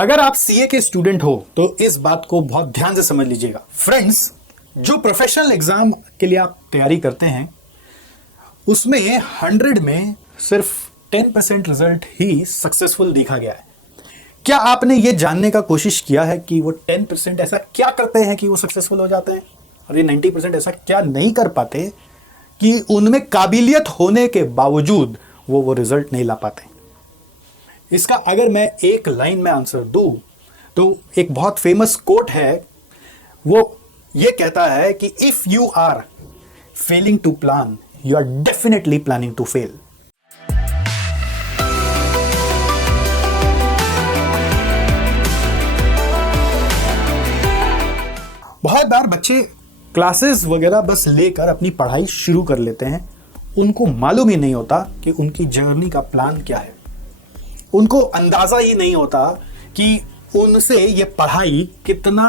अगर आप सीए के स्टूडेंट हो तो इस बात को बहुत ध्यान से समझ लीजिएगा। फ्रेंड्स, जो प्रोफेशनल एग्जाम के लिए आप तैयारी करते हैं उसमें 100 में सिर्फ 10% रिजल्ट ही सक्सेसफुल देखा गया है। क्या आपने ये जानने का कोशिश किया है कि वो 10% ऐसा क्या करते हैं कि वो सक्सेसफुल हो जाते हैं, और ये 90% ऐसा क्या नहीं कर पाते कि उनमें काबिलियत होने के बावजूद वो रिजल्ट नहीं ला पाते? इसका अगर मैं एक लाइन में आंसर दूं तो एक बहुत फेमस कोट है, वो ये कहता है कि if you are failing to plan, you are definitely planning to fail. बहुत बार बच्चे क्लासेस वगैरह बस लेकर अपनी पढ़ाई शुरू कर लेते हैं, उनको मालूम ही नहीं होता कि उनकी जर्नी का प्लान क्या है। उनको अंदाजा ही नहीं होता कि उनसे ये पढ़ाई कितना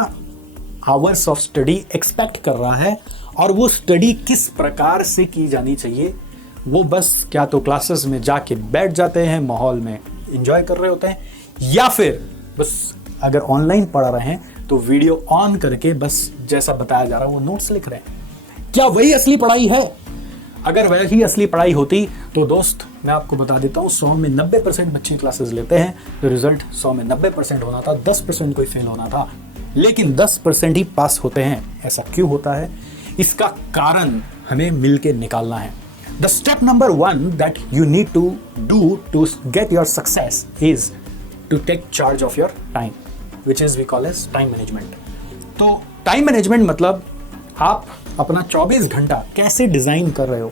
आवर्स ऑफ स्टडी एक्सपेक्ट कर रहा है और वो स्टडी किस प्रकार से की जानी चाहिए। वो बस क्या तो क्लासेस में जाके बैठ जाते हैं, माहौल में एंजॉय कर रहे होते हैं, या फिर बस अगर ऑनलाइन पढ़ रहे हैं तो वीडियो ऑन करके बस जैसा बताया जा रहा है वो नोट्स लिख रहे हैं। क्या वही असली पढ़ाई है? अगर वही असली पढ़ाई होती तो दोस्त मैं आपको बता देता हूँ 100 में 90% बच्चे क्लासेस लेते हैं तो रिजल्ट 100 में 90% होना था, 10% कोई फेल होना था, लेकिन 10% ही पास होते हैं। ऐसा क्यों होता है? इसका कारण हमें मिलके निकालना है। The step number 1 that you need to do to get your success is to take charge of your time, which is we call as time management. तो टाइम मैनेजमेंट मतलब आप अपना 24 घंटा कैसे डिजाइन कर रहे हो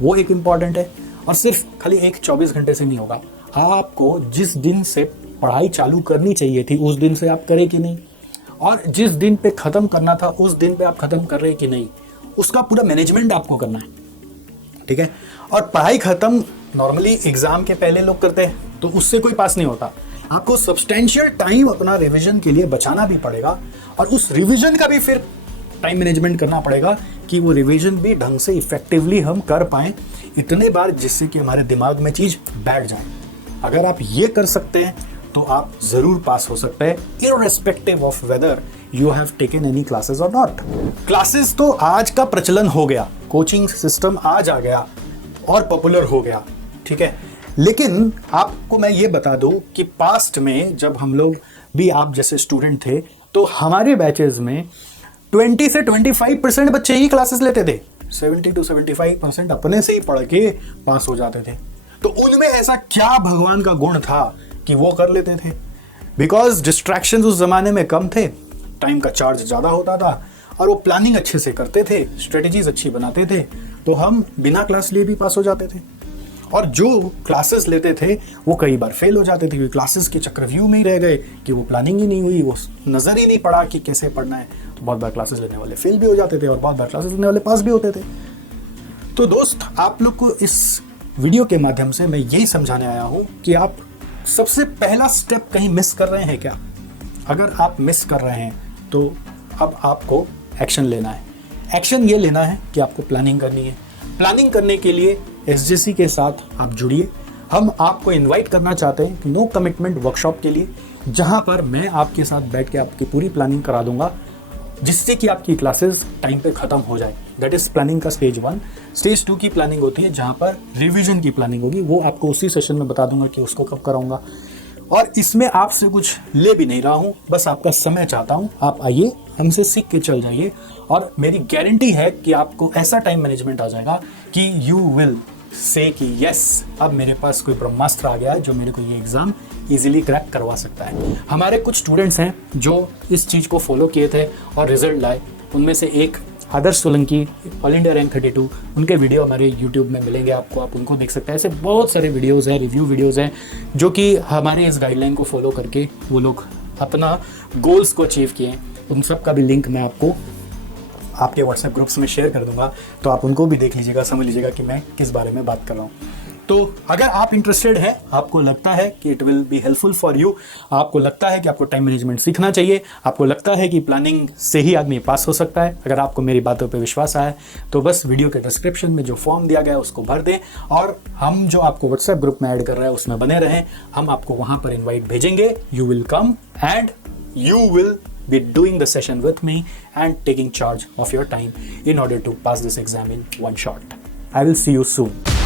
वो एक इंपॉर्टेंट है, और सिर्फ खाली एक 24 घंटे से नहीं होगा। आपको जिस दिन से पढ़ाई चालू करनी चाहिए थी उस दिन से आप करें कि नहीं, और जिस दिन पे खत्म करना था उस दिन पे आप खत्म कर रहे कि नहीं, उसका पूरा मैनेजमेंट आपको करना है। ठीक है? और पढ़ाई खत्म नॉर्मली एग्जाम के पहले लोग करते हैं तो उससे कोई पास नहीं होता। आपको सब्सटेंशियल टाइम अपना रिविजन के लिए बचाना भी पड़ेगा, और उस रिविजन का भी फिर टाइम मैनेजमेंट करना पड़ेगा कि वो रिवीजन भी ढंग से इफेक्टिवली हम कर पाएं इतने बार, जिससे कि हमारे दिमाग में चीज बैठ जाए। अगर आप ये कर सकते हैं तो आप जरूर पास हो सकते हैं, irrespective of whether you have taken any classes और नॉट। क्लासेस तो आज का प्रचलन हो गया, कोचिंग सिस्टम आज आ गया और पॉपुलर हो गया, ठीक है। लेकिन आपको मैं ये बता दूं कि पास्ट में जब हम लोग भी आप जैसे स्टूडेंट थे तो हमारे बैचेस में 20 से 25% बच्चे ही क्लासेस लेते थे, 70 to 75% अपने से ही पढ़ के पास हो जाते थे। तो उनमें ऐसा क्या भगवान का गुण था कि वो कर लेते थे? बिकॉज डिस्ट्रैक्शंस उस जमाने में कम थे, टाइम का चार्ज ज्यादा होता था और वो प्लानिंग अच्छे से करते थे, स्ट्रेटेजीज अच्छी बनाते थे, तो हम बिना क्लास लिए भी पास हो जाते थे। और जो क्लासेस लेते थे वो कई बार फेल हो जाते थे क्योंकि क्लासेस के चक्रव्यूह में ही रह गए कि वो प्लानिंग ही नहीं हुई, वो नजर ही नहीं पड़ा कि कैसे पढ़ना है। तो बहुत बार क्लासेस लेने वाले फेल भी हो जाते थे और बहुत बार क्लासेस लेने वाले पास भी होते थे। तो दोस्त, आप लोग को इस वीडियो के माध्यम से मैं यही समझाने आया हूँ कि आप सबसे पहला स्टेप कहीं मिस कर रहे हैं क्या। अगर आप मिस कर रहे हैं तो अब आपको एक्शन लेना है। एक्शन ये लेना है कि आपको प्लानिंग करनी है। प्लानिंग करने के लिए एसजेसी के साथ आप जुड़िए। हम आपको इनवाइट करना चाहते हैं कि नो कमिटमेंट वर्कशॉप के लिए, जहां पर मैं आपके साथ बैठ के आपकी पूरी प्लानिंग करा दूंगा जिससे कि आपकी क्लासेस टाइम पे खत्म हो जाए। दैट इज प्लानिंग का स्टेज 1। स्टेज 2 की प्लानिंग होती है जहां पर रिवीजन की प्लानिंग होगी, वो आपको उसी सेशन में बता दूंगा कि उसको कब कराऊंगा। और इसमें आपसे कुछ ले भी नहीं रहा हूं, बस आपका समय चाहता हूं। आप आइए, हमसे सीख के चल जाइए और मेरी गारंटी है कि आपको ऐसा टाइम मैनेजमेंट आ जाएगा कि यू विल से कि यस, अब मेरे पास कोई ब्रह्मास्त्र आ गया जो मेरे को ये एग्जाम इजीली क्रैक करवा सकता है। हमारे कुछ स्टूडेंट्स हैं जो इस चीज़ को फॉलो किए थे और रिजल्ट लाए। उनमें से एक आदर्श सोलंकी, ऑल इंडिया रैंक 32, उनके वीडियो हमारे यूट्यूब में मिलेंगे आपको, आप उनको देख सकते हैं। ऐसे बहुत सारे वीडियोज़ हैं, रिव्यू वीडियोज़ हैं जो कि हमारे इस गाइडलाइन को फॉलो करके वो लोग अपना गोल्स को अचीव किए। उन सब का भी लिंक मैं आपको आपके व्हाट्सएप ग्रुप्स में शेयर कर दूंगा, तो आप उनको भी देख लीजिएगा, समझ लीजिएगा कि मैं किस बारे में बात कर रहा हूँ। तो अगर आप इंटरेस्टेड है, आपको लगता है कि it will be helpful for you, आपको लगता है कि आपको टाइम मैनेजमेंट सीखना चाहिए, आपको लगता है कि प्लानिंग से ही आदमी पास हो सकता है, अगर आपको मेरी बातों पे विश्वास आया तो बस वीडियो के डिस्क्रिप्शन में जो फॉर्म दिया गया है उसको भर दें और हम जो आपको व्हाट्सएप ग्रुप में ऐड कर रहे हैं उसमें बने रहें। हम आपको वहाँ पर इन्वाइट भेजेंगे, you will come and you will be doing the session with me and taking charge of your time in order to pass this exam in one shot. I will see you soon.